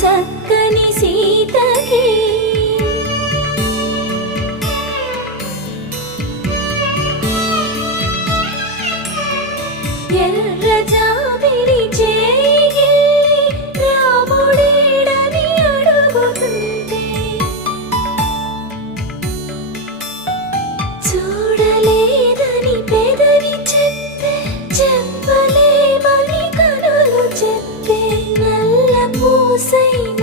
చక్కని సీతకి ఎర్ర జాబిలి చేయి రాముడేడని అడుగుతుంటే చూడలేదని పెదవి చెప్పే చెప్పలేమని కనులు చెప్పే నల్ల పూసైన